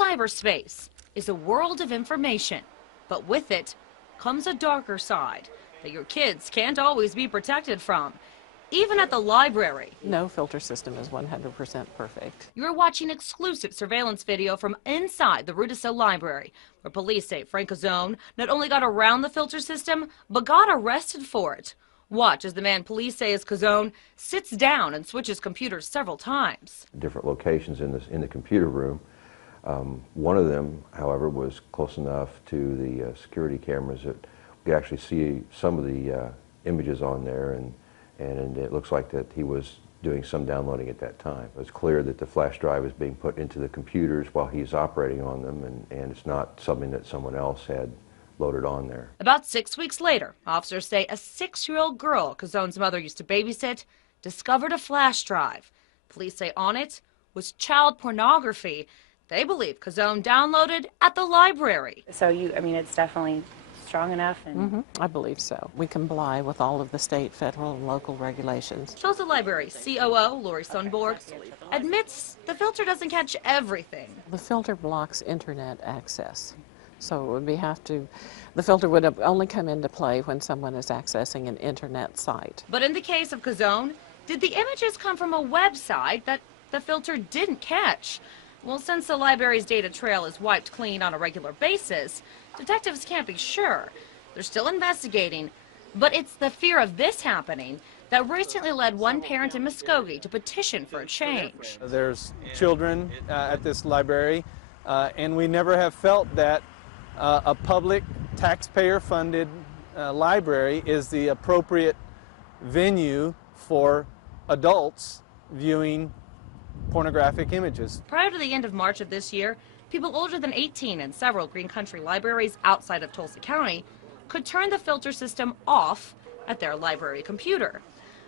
Cyberspace is a world of information, but with it comes a darker side that your kids can't always be protected from, even at the library. No filter system is 100% perfect. You're watching exclusive surveillance video from inside the Rue de Sceaux Library, where police say Frank Cazone not only got around the filter system, but got arrested for it. Watch as the man police say is Cazone sits down and switches computers several times. Different locations in the computer room. One of them, however, was close enough to the security cameras that we could actually see some of the images on there, and it looks like that he was doing some downloading at that time. It's clear that the flash drive is being put into the computers while he's operating on them, and it's not something that someone else had loaded on there. About 6 weeks later, officers say a 6-year-old girl Cazone's mother used to babysit discovered a flash drive. Police say on it was child pornography they believe Cazone downloaded at the library. So it's definitely strong enough? I believe so. We comply with all of the state, federal, and local regulations. Tulsa Library COO Lori Sundborg admits the filter doesn't catch everything. The filter blocks internet access. So it would the filter would only come into play when someone is accessing an internet site. But in the case of Cazone, did the images come from a website that the filter didn't catch? Well, since the library's data trail is wiped clean on a regular basis, detectives can't be sure. They're still investigating, but it's the fear of this happening that recently led one parent in Muskogee to petition for a change. There's children at this library, and we never have felt that a public, taxpayer-funded library is the appropriate venue for adults viewing pornographic images. Prior to the end of March of this year, people older than 18 in several Green Country libraries outside of Tulsa County could turn the filter system off at their library computer.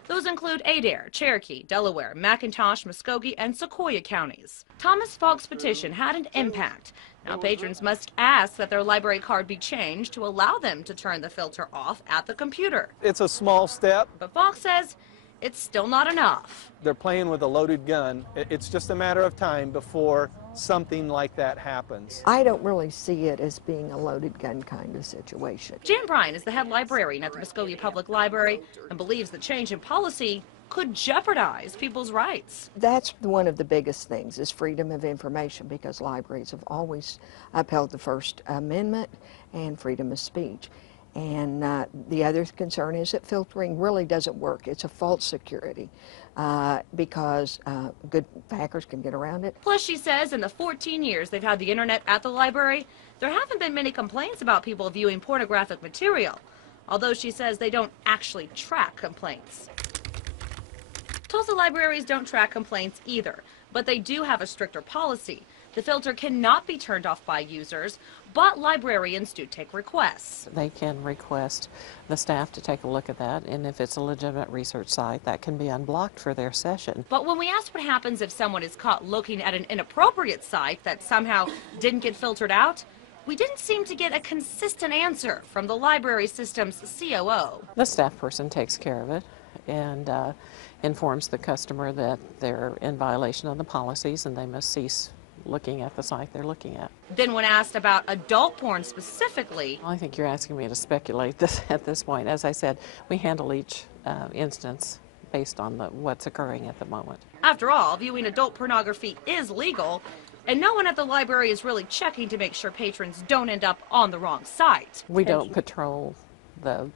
Those include Adair, Cherokee, Delaware, McIntosh, Muskogee, and Sequoyah counties. Thomas Falk's petition had an impact. Now patrons must ask that their library card be changed to allow them to turn the filter off at the computer. It's a small step. But Falk says it's still not enough. They're playing with a loaded gun. It's just a matter of time before something like that happens. I don't really see it as being a loaded gun kind of situation. Jan Bryan is the head librarian at the Muskogee Public Library and believes the change in policy could jeopardize people's rights. That's one of the biggest things, is freedom of information, because libraries have always upheld the First Amendment and freedom of speech. And the other concern is that filtering really doesn't work. It's a false security because good hackers can get around it. Plus, she says in the 14 years they've had the internet at the library, there haven't been many complaints about people viewing pornographic material, although she says they don't actually track complaints. Tulsa libraries don't track complaints either, but they do have a stricter policy. The filter cannot be turned off by users, but librarians do take requests. They can request the staff to take a look at that, and if it's a legitimate research site, that can be unblocked for their session. But when we asked what happens if someone is caught looking at an inappropriate site that somehow didn't get filtered out, we didn't seem to get a consistent answer from the library system's COO. The staff person takes care of it and informs the customer that they're in violation of the policies and they must cease looking at the site they're looking at. Then when asked about adult porn specifically, I think you're asking me to speculate this at this point. As I said, we handle each instance based on what's occurring at the moment. After all, viewing adult pornography is legal, and no one at the library is really checking to make sure patrons don't end up on the wrong site. We don't patrol the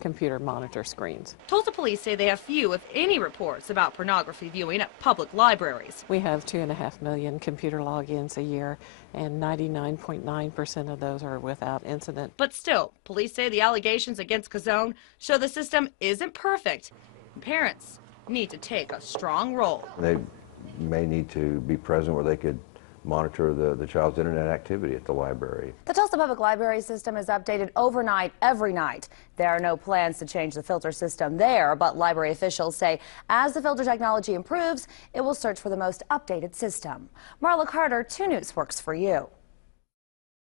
computer monitor screens. Tulsa police say they have few, if any, reports about pornography viewing at public libraries. We have 2.5 million computer logins a year, and 99.9% of those are without incident. But still, police say the allegations against Cazone show the system isn't perfect. Parents need to take a strong role. They may need to be present where they could monitor the child's internet activity at the library. The Tulsa Public Library system is updated overnight every night. There are no plans to change the filter system there, but library officials say as the filter technology improves, it will search for the most updated system. Marla Carter, 2 News works for you.